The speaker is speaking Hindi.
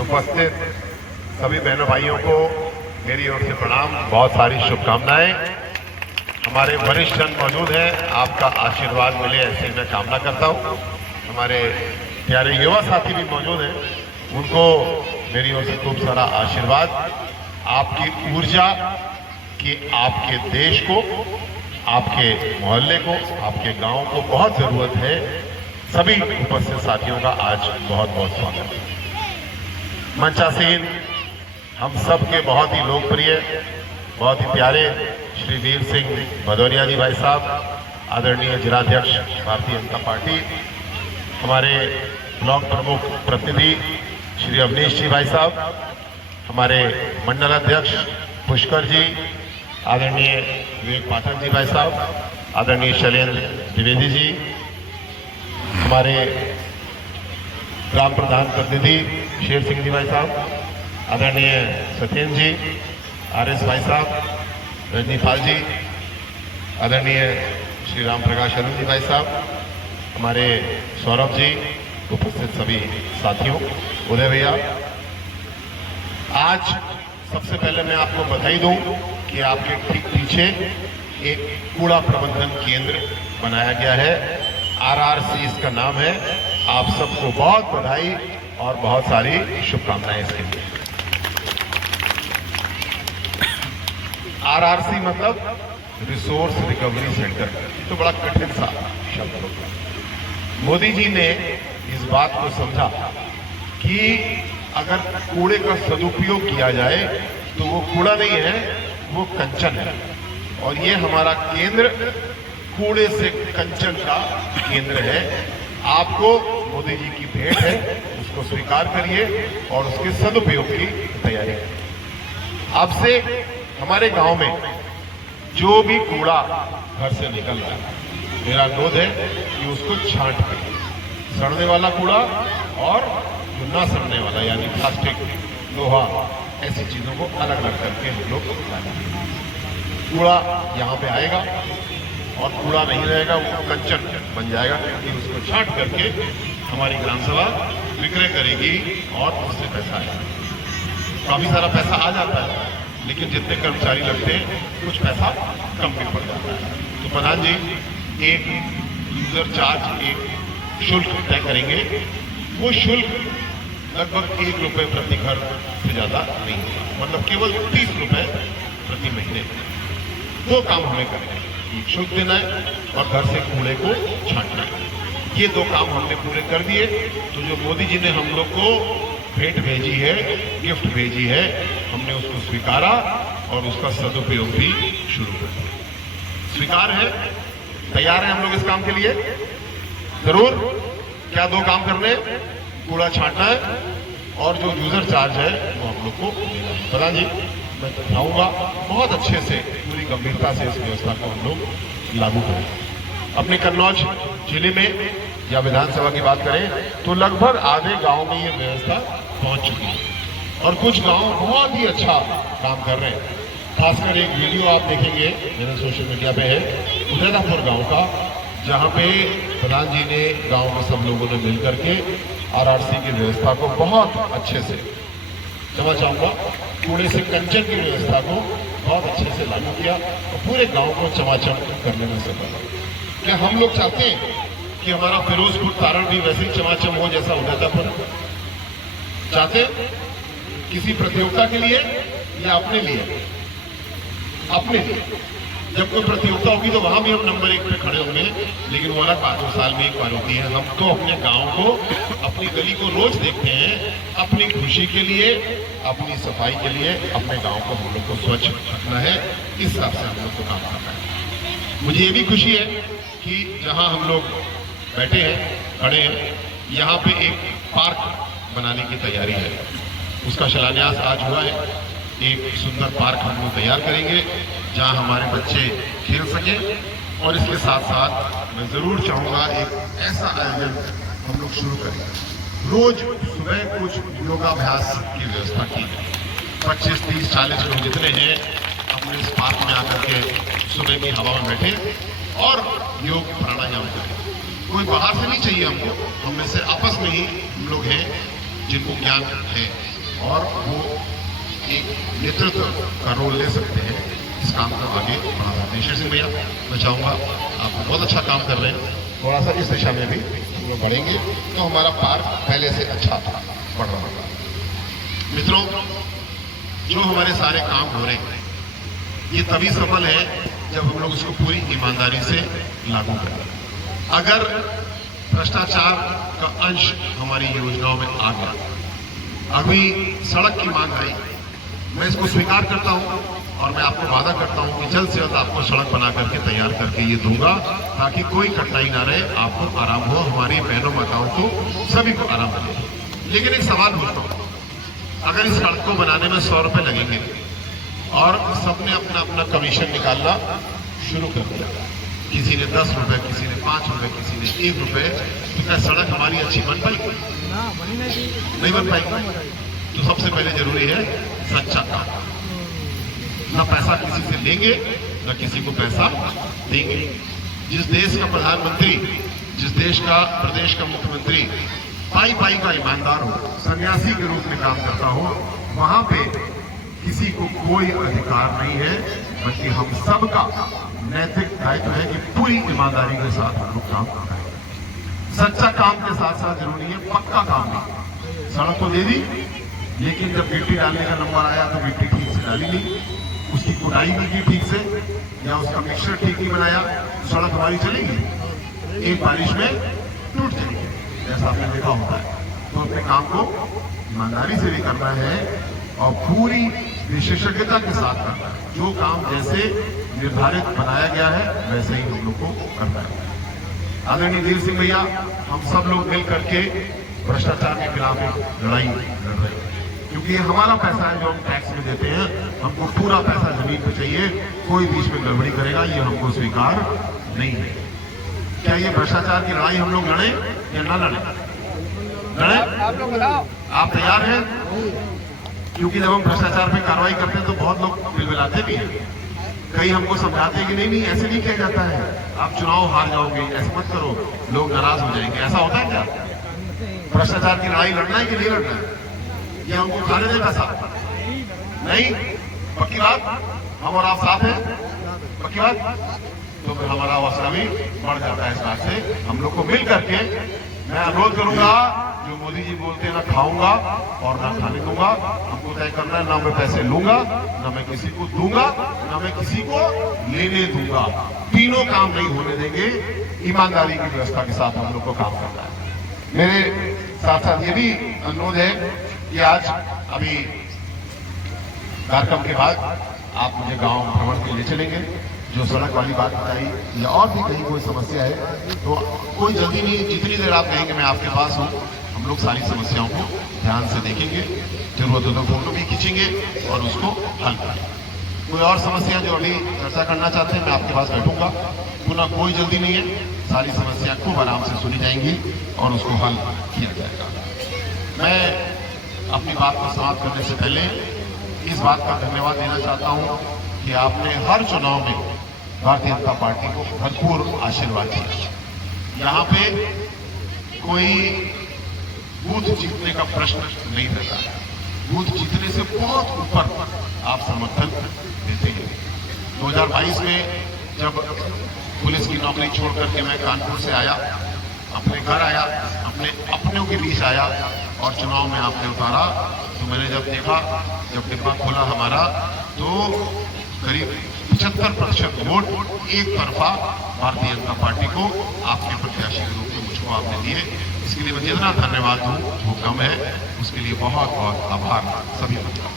उपस्थित सभी बहनों भाइयों को मेरी ओर से प्रणाम, बहुत सारी शुभकामनाएं। हमारे वरिष्ठ जन मौजूद हैं, आपका आशीर्वाद मिले ऐसी मैं कामना करता हूं। हमारे प्यारे युवा साथी भी मौजूद हैं, उनको मेरी ओर से खूब सारा आशीर्वाद। आपकी ऊर्जा की आपके देश को, आपके मोहल्ले को, आपके गांव को बहुत जरूरत है। सभी उपस्थित साथियों का आज बहुत बहुत स्वागत है। मंचासीन हम सब के बहुत ही लोकप्रिय, बहुत ही प्यारे श्री वीर सिंह भदौरिया जी भाई साहब, आदरणीय जिलाध्यक्ष भारतीय जनता पार्टी, हमारे ब्लॉक प्रमुख प्रतिनिधि श्री अवनीश जी भाई साहब, हमारे मंडल अध्यक्ष पुष्कर जी, आदरणीय विवेक पाठक जी भाई साहब, आदरणीय शैलेंद्र द्विवेदी जी, हमारे ग्राम प्रधान प्रतिनिधि शेर सिंह जी भाई साहब, आदरणीय सत्येंद्र जी, आरएस भाई साहब, रजनीपाल जी, आदरणीय श्री राम प्रकाश अरुण जी भाई साहब, हमारे सौरभ जी, उपस्थित सभी साथियों, उदय भैया। आज सबसे पहले मैं आपको बधाई दूं कि आपके ठीक पीछे एक कूड़ा प्रबंधन केंद्र बनाया गया है, आरआरसी इसका नाम है। आप सबको बहुत बधाई और बहुत सारी शुभकामनाएं इसके लिए। आरआरसी मतलब रिसोर्स रिकवरी सेंटर, तो बड़ा कठिन सा शब्द होगा। मोदी जी ने इस बात को समझा कि अगर कूड़े का सदुपयोग किया जाए तो वो कूड़ा नहीं है, वो कंचन है। और ये हमारा केंद्र कूड़े से कंचन का केंद्र है। आपको मोदी जी की भेंट है, उसको स्वीकार करिए और उसके सदुपयोग की तैयारी करिए। अब से हमारे गांव में जो भी कूड़ा घर से निकल रहा है, मेरा अनुरोध है कि उसको छांट के, सड़ने वाला कूड़ा और जो ना सड़ने वाला यानी प्लास्टिक, लोहा, ऐसी चीजों को अलग अलग करके हम लोग कूड़ा यहाँ पे आएगा और कूड़ा नहीं रहेगा, वो कंचन बन जाएगा, क्योंकि उसको छांट करके हमारी ग्राम सभा विक्रय करेगी और उससे पैसा आएगा। काफी सारा पैसा आ जाता है, लेकिन जितने कर्मचारी लगते हैं कुछ पैसा कम भी पड़ जाता है। तो प्रधान जी एक यूजर चार्ज, एक शुल्क तय करेंगे। वो शुल्क लगभग 1 रुपए प्रति घर से ज्यादा नहीं होगा, मतलब केवल 30 रुपए प्रति महीने। 2 काम हमें करने हैं, एक शुल्क देना है और घर से कूड़े को छांटना है। ये 2 काम हमने पूरे कर दिए। तो जो मोदी जी ने हम लोग को भेंट भेजी है, गिफ्ट भेजी है, हमने उसको स्वीकारा और उसका सदुपयोग भी शुरू कर दिया। स्वीकार है, तैयार है हम लोग इस काम के लिए? जरूर। क्या 2 काम करने? कूड़ा छांटना है और जो यूजर चार्ज है वो हम लोग को देना है। प्रधान जी मैं चाहूंगा बहुत अच्छे से, पूरी गंभीरता से इस व्यवस्था को हम लोग लागू करें। अपने कन्नौज जिले में या विधानसभा की बात करें तो लगभग आधे गांव में ये व्यवस्था पहुंच चुकी है और कुछ गांव बहुत ही अच्छा काम कर रहे हैं। खासकर एक वीडियो आप देखेंगे, मेरे सोशल मीडिया पे है, उदयपुर गांव का, जहां पे प्रधान जी ने गांव में सब लोगों ने मिलकर के आरआरसी की व्यवस्था को बहुत अच्छे से, क्षमा चाहूंगा, कूड़े से कंचन की व्यवस्था को बहुत अच्छे से लागू किया और पूरे गांव को चमाचम करने में सफल। क्या हम लोग चाहते हैं कि हमारा फिरोजपुर तारण भी वैसे ही चमाचम हो जैसा उदयपुर? चाहते किसी प्रतियोगिता के लिए या अपने लिए? अपने लिए। जब कोई प्रतियोगिता होगी तो वहां भी हम नंबर 1 पे खड़े होंगे, लेकिन वो अलग बात 2 साल में एक बार होती है। हम तो अपने गांव को, अपनी गली को रोज देखते हैं, अपनी खुशी के लिए, अपनी सफाई के लिए, अपने गांव को हम लोग को स्वच्छ रखना है। इस हिसाब से हम लोग को काम करना है। मुझे ये भी खुशी है कि जहां हम लोग बैठे हैं, खड़े हैं, यहाँ पे एक पार्क बनाने की तैयारी है। उसका शिलान्यास आज हुआ है। एक सुंदर पार्क हम लोग तैयार करेंगे जहां हमारे बच्चे खेल सकें और इसके साथ साथ मैं जरूर चाहूंगा एक ऐसा आयोजन हम लोग शुरू करें। रोज सुबह कुछ योगाभ्यास की व्यवस्था की है। 25, 30, 40 लोग जितने हैं अपने इस पार्क में आकर के सुबह की हवा में बैठे और योग प्राणायाम करें। कोई बाहर से नहीं चाहिए हमको, हम में से आपस में ही हम लोग हैं जिनको ज्ञान है और वो एक नेतृत्व का रोल ले सकते हैं, इस काम को आगे बढ़ा सकते हैं। सिंह भैया, मैं चाहूँगा आप बहुत अच्छा काम कर रहे हैं, थोड़ा सा इस दिशा में भी हम लोग बढ़ेंगे तो हमारा पार्क पहले से अच्छा बढ़ रहा होगा। मित्रों, जो हमारे सारे काम हो रहे हैं ये तभी सफल है जब हम लोग इसको पूरी ईमानदारी से लागू करें। अगर भ्रष्टाचार का अंश हमारी योजनाओं में आ गया, अभी सड़क की मांग आई, मैं इसको स्वीकार करता हूं और मैं आपको वादा करता हूं कि जल्द से जल्द आपको सड़क बना करके तैयार करके ये दूंगा ताकि कोई कठिनाई ना रहे, आपको आराम हो, हमारी बहनों माताओं को सभी को आराम मिले। लेकिन एक सवाल पूछता हूं, अगर इस सड़क को बनाने में 100 रुपए लगेंगे और सबने अपना अपना कमीशन निकालना शुरू कर दिया, किसी ने 10 रुपए, किसी ने 5 रुपए, किसी ने 1 रुपए, तो क्या सड़क हमारी अच्छी बन पाएगी? नहीं बन पाएगी। तो सबसे पहले जरूरी है सच्चा काम। न पैसा किसी से लेंगे न किसी को पैसा देंगे। जिस देश का प्रधानमंत्री, जिस देश का प्रदेश का मुख्यमंत्री पाई पाई का ईमानदार हो, सन्यासी के रूप में काम करता हो, वहां पे किसी को कोई अधिकार नहीं है, बल्कि हम सबका नैतिक दायित्व है कि पूरी ईमानदारी के साथ हम लोग काम करें। सच्चा काम के साथ साथ जरूरी है पक्का काम भी। सड़क तो दे दी, लेकिन जब गिट्टी डालने का नंबर आया तो गिट्टी ठीक से डाली नहीं, उसकी कुटाई नहीं की ठीक से, या उसका मिक्सचर ठीक नहीं बनाया, तो सड़क हमारी चलेगी, एक बारिश में टूट जाएगी, जैसा आपने देखा होता है। तो अपने काम को ईमानदारी से भी करना है और पूरी विशेषज्ञता के साथ करना है। जो काम जैसे निर्धारित बनाया गया है वैसे ही हम लोग को करना है। आदरणीय वीर सिंह भैया, हम सब लोग मिल करके भ्रष्टाचार के खिलाफ लड़ाई लड़ रहे हैं, क्योंकि ये हमारा पैसा है जो हम टैक्स में देते हैं, हमको पूरा पैसा जमीन पे चाहिए। कोई बीच में गड़बड़ी करेगा ये हमको स्वीकार नहीं है। क्या ये भ्रष्टाचार की लड़ाई हम लोग लड़े या ना लड़े? लड़े? आप लोग बताओ, आप तैयार हैं? क्योंकि जब हम भ्रष्टाचार पे कार्रवाई करते हैं तो बहुत लोग बिलबिलाते भी हैं, कई हमको समझाते हैं कि नहीं नहीं ऐसे नहीं किया जाता है, आप चुनाव हार जाओगे, ऐसे मत करो, लोग नाराज हो जाएंगे। ऐसा होता है क्या? भ्रष्टाचार की लड़ाई लड़ना है कि नहीं लड़ना है? ये हमको खाने देगा साथ नहीं? पक्की बात, हम और आप साथ हैं? पक्की बात? तो फिर हमारा हौसला भी बढ़ जाता है। इस बात से हम लोग को मिल करके मैं अनुरोध करूंगा, जो मोदी जी बोलते हैं ना खाऊंगा और ना खाने दूंगा, हमको तय करना है, ना मैं पैसे लूंगा, ना मैं किसी को दूंगा, ना मैं किसी को लेने दूंगा। तीनों काम नहीं होने देंगे। ईमानदारी की व्यवस्था के साथ हम लोग को काम करना है। मेरे साथ साथ ये भी अनुरोध है कि आज अभी कार्यक्रम के बाद आप मुझे गांव भ्रमण के लिए चलेंगे। जो सड़क वाली बात बताई या और भी कहीं कोई समस्या है तो कोई जल्दी नहीं, जितनी देर आप कहेंगे मैं आपके पास हूँ। हम लोग सारी समस्याओं को ध्यान से देखेंगे, जरूरत हो तो फोटो भी खींचेंगे और उसको हल करेंगे। कोई और समस्या जो अभी चर्चा करना चाहते हैं मैं आपके पास बैठूंगा। पुनः कोई जल्दी नहीं है, सारी समस्या खूब आराम से सुनी जाएंगी और उसको हल किया जाएगा। मैं अपनी बात को समाप्त करने से पहले इस बात का धन्यवाद देना चाहता हूं कि आपने हर चुनाव में भारतीय जनता पार्टी को भरपूर आशीर्वाद दिया। यहाँ पे कोई बूथ जीतने का प्रश्न नहीं रहता है, बूथ जीतने से बहुत ऊपर आप समर्थन देते हैं। 2022 में जब पुलिस की नौकरी छोड़ करके मैं कानपुर से आया, अपने घर आया, अपने अपनों के बीच आया और चुनाव में आपने उतारा, तो मैंने जब देखा, जब डिब्बा खोला हमारा, तो करीब 75% वोट एक तरफा भारतीय जनता पार्टी को आपके प्रत्याशी के रूप में मुझको आपने दिए। इसके लिए मैं जितना धन्यवाद दूं वो कम है। उसके लिए बहुत बहुत आभार सभी का।